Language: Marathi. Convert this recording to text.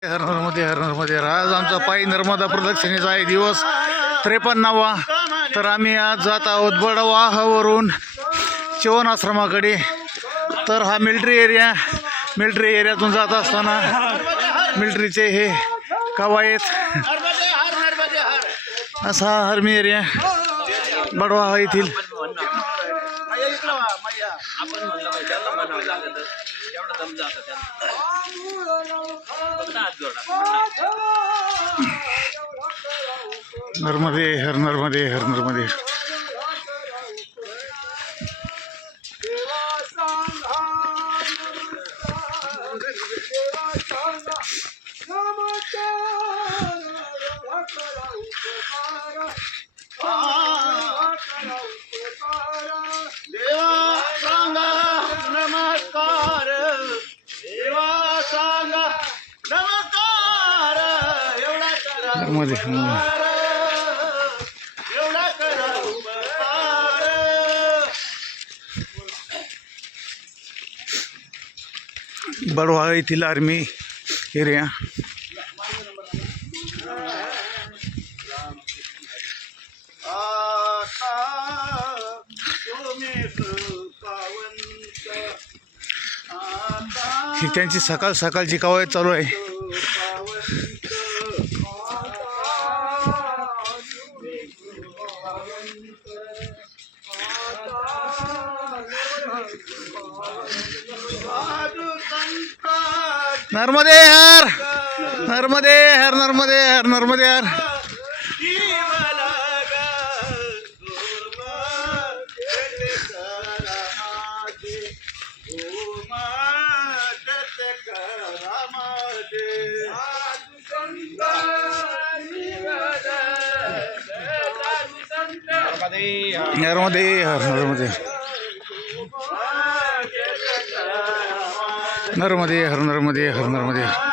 हर नर्मदे हर नर्मदे. आज आमचा पायी नर्मदा प्रदक्षिणेचा आहे दिवस 53वा. तर आम्ही आज जात आहोत बडवाहावरून चिवन आश्रमाकडे. तर हा मिलिटरी एरियातून जात असताना मिलिटरीचे हे कवायत असा आर्मी एरिया बडवाहा येथील. नर्मदे हर नर्मदे हर नर्मदे. नर्मदे बडवाहा येथील आर्मी एरिया. ही त्यांची सकाळची कवायत चालू आहे. नर्मदे हर नर्मदे हर नर्मदे हर नर्मदे हर. नर्मदे हर नर्मदे नर्मदे हर नर्मदे हर नर्मदे.